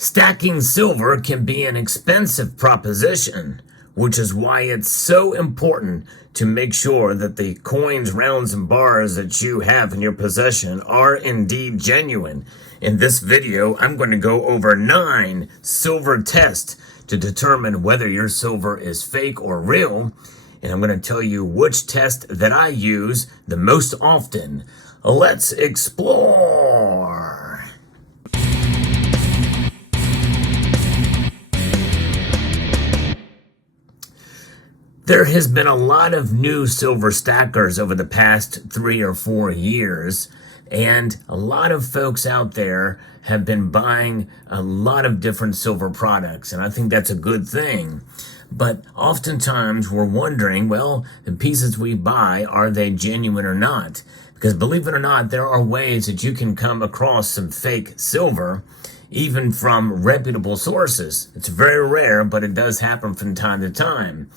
Stacking silver can be an expensive proposition, which is why it's so important to make sure that the coins, rounds, and bars that you have in your possession are indeed genuine. In this video, I'm going to go over 9 silver tests to determine whether your silver is fake or real. And I'm going to tell you which test that I use the most often. Let's explore. There has been a lot of new silver stackers over the past 3 or 4 years, and a lot of folks out there have been buying a lot of different silver products, and I think that's a good thing. But oftentimes we're wondering, well, the pieces we buy, are they genuine or not? Because believe it or not, there are ways that you can come across some fake silver, even from reputable sources. It's very rare, but it does happen from time to time.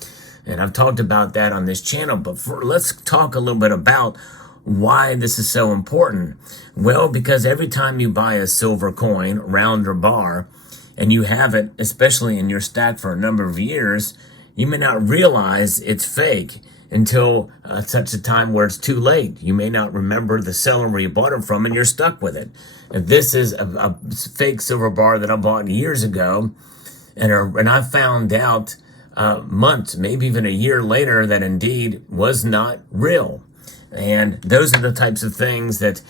And I've talked about that on this channel, but let's talk a little bit about why this is so important. Well, because every time you buy a silver coin, round or bar, and you have it, especially in your stack for a number of years, you may not realize it's fake until such a time where it's too late. You may not remember the seller where you bought it from, and you're stuck with it. And this is a fake silver bar that I bought years ago, and I found out months, maybe even a year later, that indeed was not real. And those are the types of things that,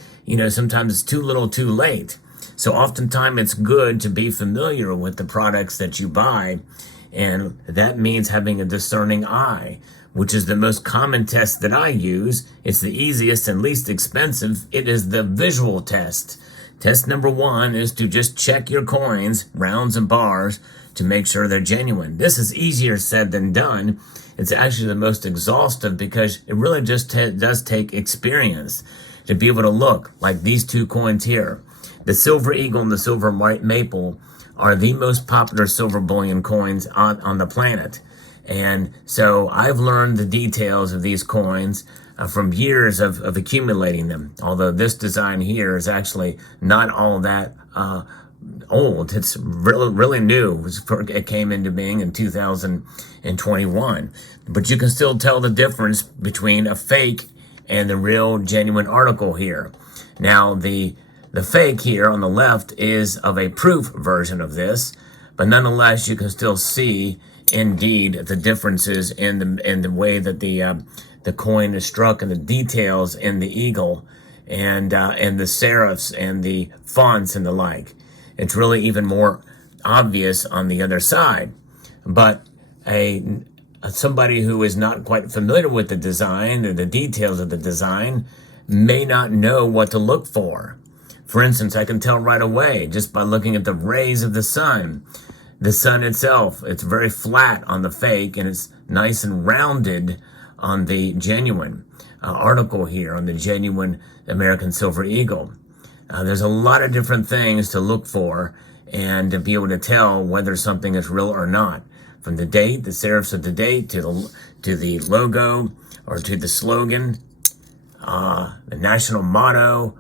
sometimes it's too little too late. So oftentimes it's good to be familiar with the products that you buy. And that means having a discerning eye, which is the most common test that I use. It's the easiest and least expensive. It is the visual test. Test number 1 is to just check your coins, rounds and bars, to make sure they're genuine. This is easier said than done. It's actually the most exhaustive because it really just does take experience to be able to look like these 2 coins here. The silver eagle and the silver maple are the most popular silver bullion coins on the planet. And so I've learned the details of these coins from years of accumulating them. Although this design here is actually not all that old. It's really new. It came into being in 2021. But you can still tell the difference between a fake and the real genuine article here. Now, the fake here on the left is of a proof version of this, but nonetheless, you can still see indeed the differences in the way that the coin is struck, and the details in the eagle and the serifs and the fonts and the like. It's really even more obvious on the other side. But somebody who is not quite familiar with the design or the details of the design may not know what to look for. For instance, I can tell right away just by looking at the rays of the sun. The sun itself, it's very flat on the fake, and it's nice and rounded on the genuine article here, on the genuine American Silver Eagle. There's a lot of different things to look for and to be able to tell whether something is real or not. From the date, the serifs of the date, to the logo or to the slogan, the national motto,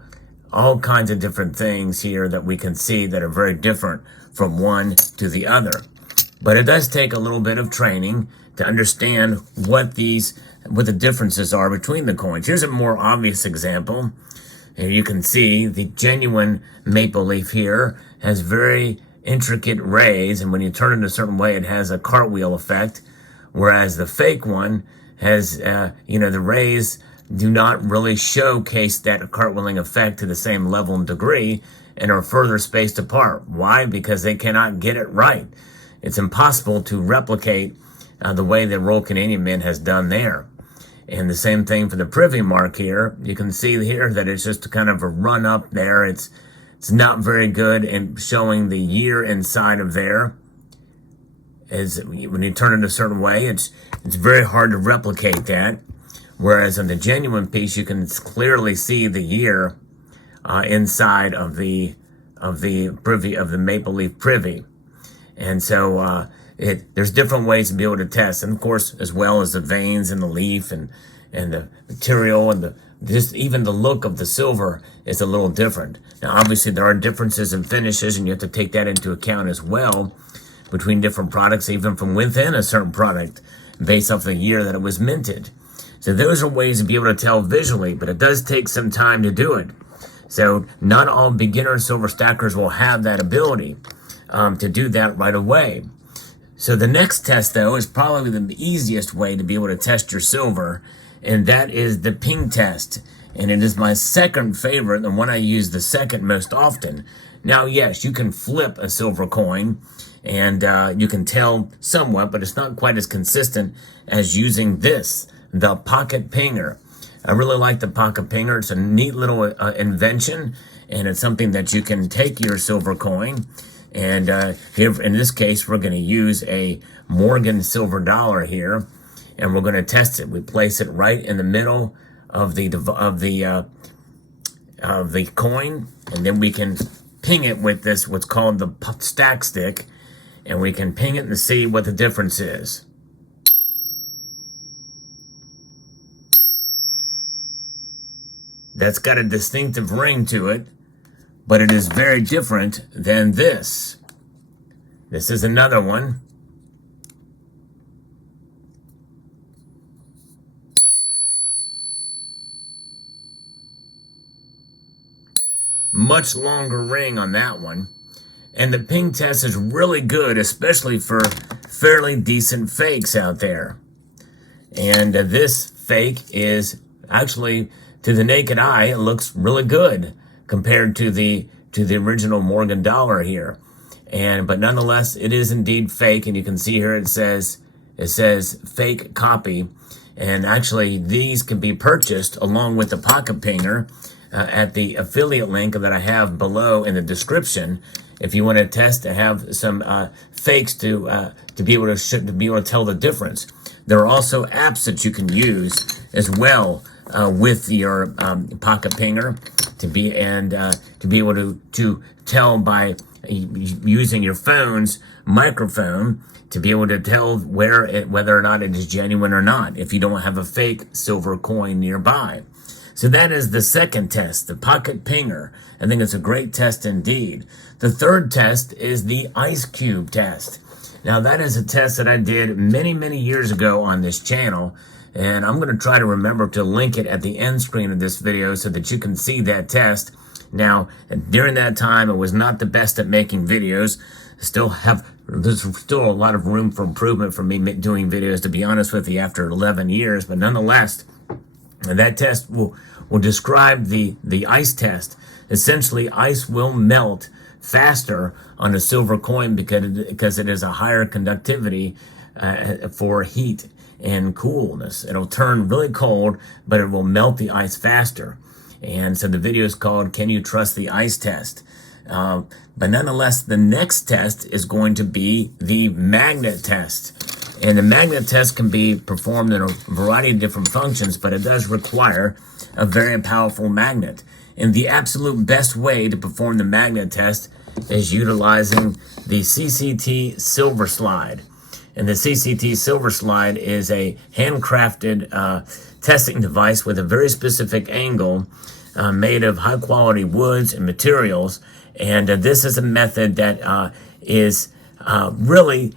all kinds of different things here that we can see that are very different from one to the other. But it does take a little bit of training to understand what the differences are between the coins. Here's a more obvious example. Here you can see the genuine maple leaf here has very intricate rays, and when you turn it a certain way, it has a cartwheel effect, whereas the fake one has, the rays do not really showcase that cartwheeling effect to the same level and degree and are further spaced apart. Why? Because they cannot get it right. It's impossible to replicate the way that Royal Canadian Mint has done there. And the same thing for the privy mark here. You can see here that it's just kind of a run up there. It's not very good in showing the year inside of there. When you turn it a certain way, it's very hard to replicate that. Whereas on the genuine piece, you can clearly see the year inside of the maple leaf privy. And so there's different ways to be able to test. And of course, as well as the veins in the leaf and the material and just even the look of the silver is a little different. Now, obviously, there are differences in finishes, and you have to take that into account as well between different products, even from within a certain product, based off the year that it was minted. So those are ways to be able to tell visually, but it does take some time to do it. So not all beginner silver stackers will have that ability to do that right away. So the next test, though, is probably the easiest way to be able to test your silver, and that is the ping test. And it is my second favorite, the one I use the second most often. Now, yes, you can flip a silver coin, and you can tell somewhat, but it's not quite as consistent as using this, the pocket pinger. I really like the pocket pinger. It's a neat little invention, and it's something that you can take your silver coin, and here in this case, we're going to use a Morgan silver dollar here, and we're going to test it. We place it right in the middle of the coin, and then we can ping it with this, what's called the stack stick, and we can ping it and see what the difference is. That's got a distinctive ring to it, but it is very different than this. This is another one. Much longer ring on that one. And the ping test is really good, especially for fairly decent fakes out there. And this fake is actually, to the naked eye, it looks really good compared to the original Morgan dollar here. But nonetheless, it is indeed fake, and you can see here it says fake copy. And actually, these can be purchased along with the pocket pinger at the affiliate link that I have below in the description. If you want to test to have some fakes to be able to tell the difference. There are also apps that you can use as well with your pocket pinger to be able to tell by using your phone's microphone to be able to tell whether or not it is genuine or not if you don't have a fake silver coin nearby. So that is the second test, the pocket pinger. I think it's a great test indeed. The third test is the ice cube test. Now that is a test that I did many, many years ago on this channel, and I'm going to try to remember to link it at the end screen of this video so that you can see that test. Now, during that time, I was not the best at making videos. There's still a lot of room for improvement for me doing videos, to be honest with you, after 11 years, but nonetheless, that test will describe the ice test. Essentially, ice will melt faster on a silver coin because it is a higher conductivity for heat and coolness. It'll turn really cold, but it will melt the ice faster. And so the video is called, Can You Trust the Ice Test? But nonetheless, the next test is going to be the magnet test. And the magnet test can be performed in a variety of different functions, but it does require a very powerful magnet. And the absolute best way to perform the magnet test is utilizing the CCT Silver Slide. And the CCT Silver Slide is a handcrafted testing device with a very specific angle made of high quality woods and materials. And this is a method that is really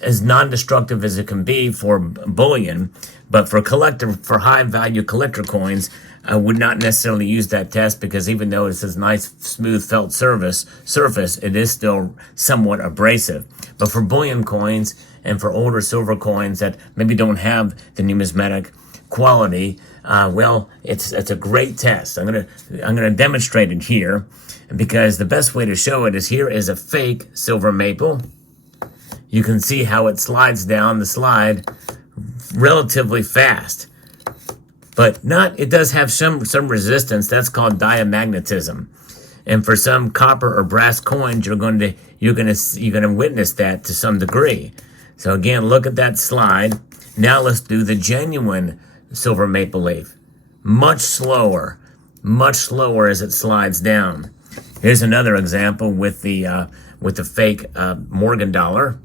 as non-destructive as it can be for bullion, but for high value collector coins, I would not necessarily use that test because even though it's this nice smooth felt surface, it is still somewhat abrasive. But for bullion coins and for older silver coins that maybe don't have the numismatic quality, well, it's a great test. I'm gonna demonstrate it here because the best way to show it is here is a fake silver maple. You can see how it slides down the slide relatively fast, but it does have some resistance. That's called diamagnetism. And for some copper or brass coins, you're going to witness that to some degree. So again, look at that slide. Now let's do the genuine silver maple leaf. Much slower as it slides down. Here's another example with the fake Morgan dollar.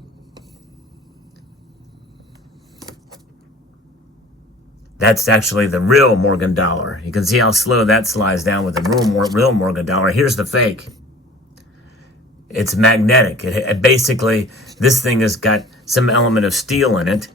That's actually the real Morgan dollar. You can see how slow that slides down with the real Morgan dollar. Here's the fake. It's magnetic. It basically, this thing has got some element of steel in it,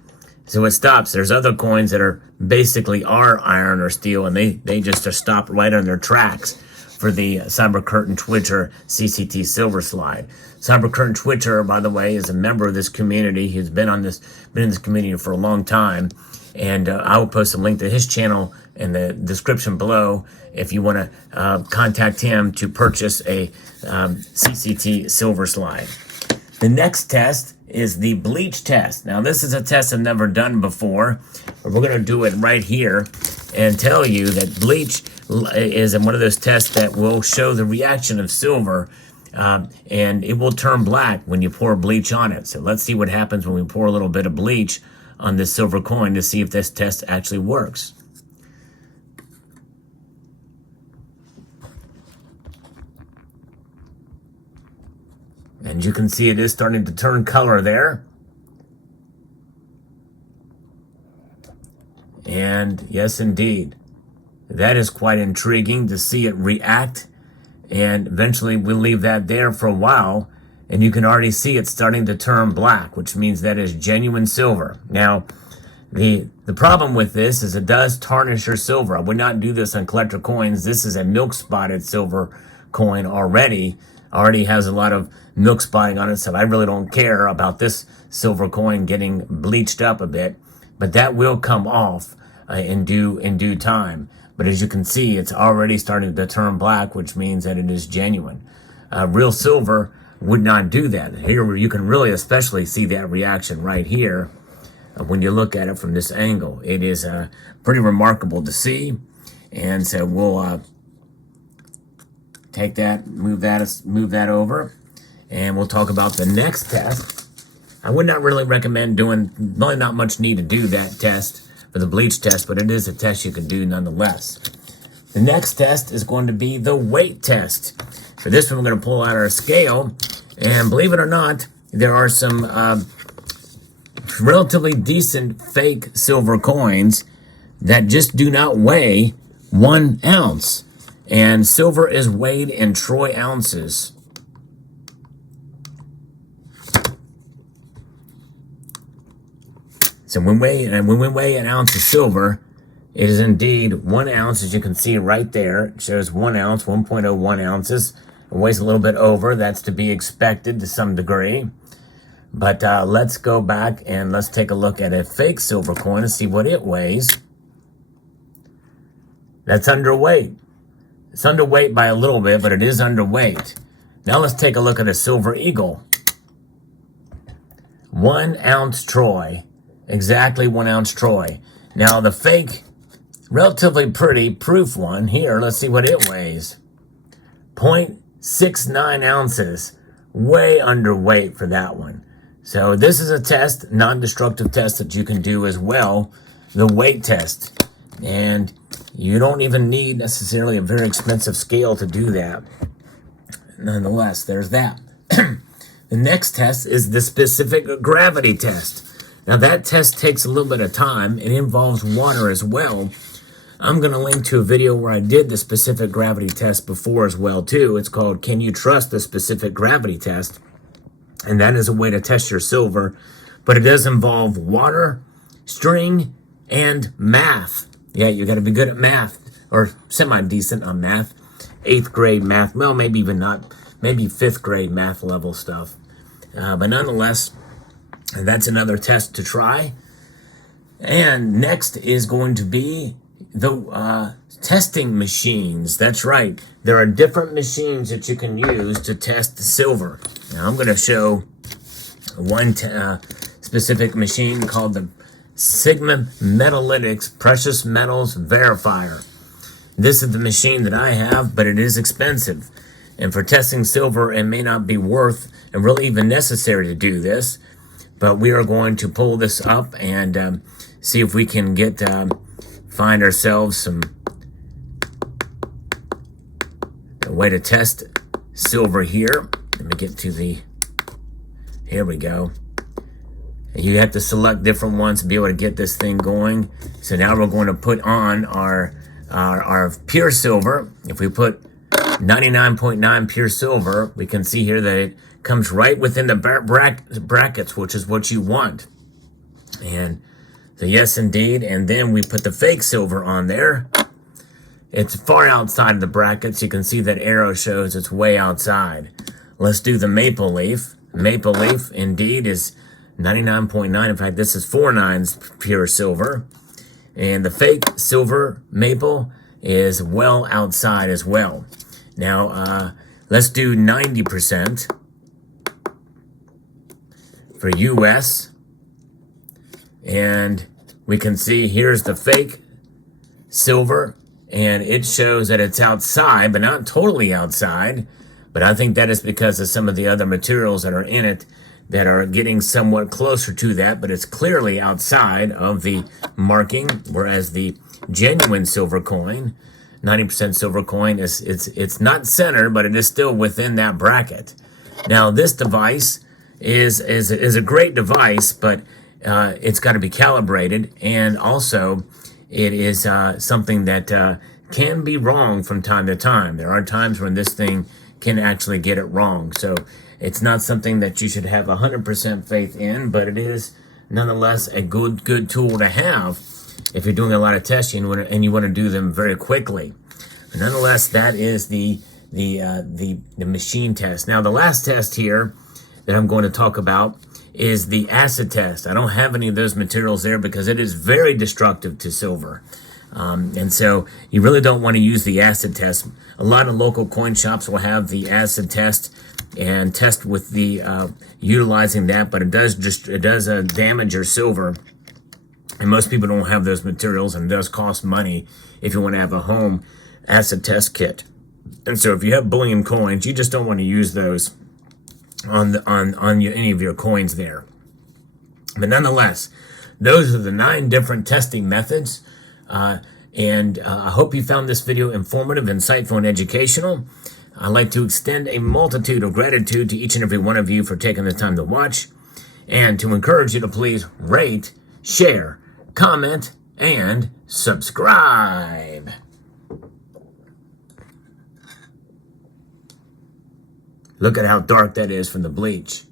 so it stops. There's other coins that are basically iron or steel, and they just are stopped right on their tracks for the Cyber Curtain Twitcher CCT Silver Slide. Cyber Curtain Twitcher, by the way, is a member of this community. He's been in this community for a long time, and I will post a link to his channel in the description below if you want to contact him to purchase a CCT Silver Slide. The next test is the Bleach Test. Now, this is a test I've never done before, but we're going to do it right here and tell you that Bleach is one of those tests that will show the reaction of silver, and it will turn black when you pour bleach on it. So let's see what happens when we pour a little bit of bleach on this silver coin to see if this test actually works. And you can see it is starting to turn color there. And yes, indeed, that is quite intriguing to see it react. And eventually we'll leave that there for a while, and you can already see it starting to turn black, which means that is genuine silver. Now, the problem with this is it does tarnish your silver. I would not do this on collector coins. This is a milk spotted silver coin already has a lot of milk spotting on it, so I really don't care about this silver coin getting bleached up a bit, but that will come off in due time. But as you can see, it's already starting to turn black, which means that it is genuine. Real silver would not do that. Here you can really especially see that reaction right here when you look at it from this angle. It is pretty remarkable to see, and so we'll take that, move that over, and we'll talk about the next test. I would not really recommend doing, really not much need to do that test for the bleach test, but it is a test you can do nonetheless. The next test is going to be the weight test. For this one, we're going to pull out our scale, and believe it or not, there are some relatively decent fake silver coins that just do not weigh 1 ounce. And silver is weighed in troy ounces. So when we weigh an ounce of silver, it is indeed 1 ounce, as you can see right there. It shows 1 ounce, 1.01 ounces. It weighs a little bit over. That's to be expected to some degree. But let's go back and let's take a look at a fake silver coin and see what it weighs. That's underweight. It's underweight by a little bit, but it is underweight. Now let's take a look at a silver eagle. 1 ounce troy. Exactly 1 ounce troy. Now the fake, relatively pretty proof one here, let's see what it weighs. 0.69 ounces. Way underweight for that one. So this is a test, non-destructive test that you can do as well. The weight test. And you don't even need necessarily a very expensive scale to do that. Nonetheless, there's that. The next test is the specific gravity test. Now that test takes a little bit of time. It involves water as well. I'm going to link to a video where I did the specific gravity test before as well too. It's called Can You Trust the Specific Gravity Test? And that is a way to test your silver. But it does involve water, string, and math. Yeah, you got to be good at math, or semi-decent on math. 8th grade math, well, maybe even not, maybe 5th grade math level stuff. But nonetheless, that's another test to try. And next is going to be the testing machines. That's right. There are different machines that you can use to test the silver. Now, I'm going to show one specific machine called the Sigma Metalytics Precious Metals Verifier. This is the machine that I have, but it is expensive. And for testing silver, it may not be worth and really even necessary to do this. But we are going to pull this up and see if we can get find ourselves a way to test silver here. Let me get to here we go. You have to select different ones to be able to get this thing going. So now we're going to put on our pure silver. If we put 99.9 pure silver, we can see here that it comes right within the brackets, which is what you want. And so yes, indeed. And then we put the fake silver on there. It's far outside of the brackets. You can see that arrow shows it's way outside. Let's do the maple leaf. Maple leaf, indeed, is 99.9. In fact, this is 4/9 pure silver. And the fake silver maple is well outside as well. Now, let's do 90% for US. And we can see here's the fake silver. And it shows that it's outside, but not totally outside. But I think that is because of some of the other materials that are in it that are getting somewhat closer to that, but it's clearly outside of the marking, whereas the genuine silver coin, 90% silver coin, it's not center, but it is still within that bracket. Now, this device is a great device, but it's got to be calibrated, and also it is something that can be wrong from time to time. There are times when this thing can actually get it wrong. So it's not something that you should have 100% faith in, but it is nonetheless a good tool to have if you're doing a lot of testing and you want to do them very quickly. But nonetheless, that is the machine test. Now, the last test here that I'm going to talk about is the acid test. I don't have any of those materials there because it is very destructive to silver. And so you really don't want to use the acid test. A lot of local coin shops will have the acid test and test with the utilizing that, but it does damage your silver. And most people don't have those materials, and it does cost money if you want to have a home acid test kit. And so if you have bullion coins, you just don't want to use those on any of your coins there. But nonetheless, those are the 9 different testing methods. And I hope you found this video informative, insightful, and educational. I'd like to extend a multitude of gratitude to each and every one of you for taking the time to watch, and to encourage you to please rate, share, comment, and subscribe. Look at how dark that is from the bleach.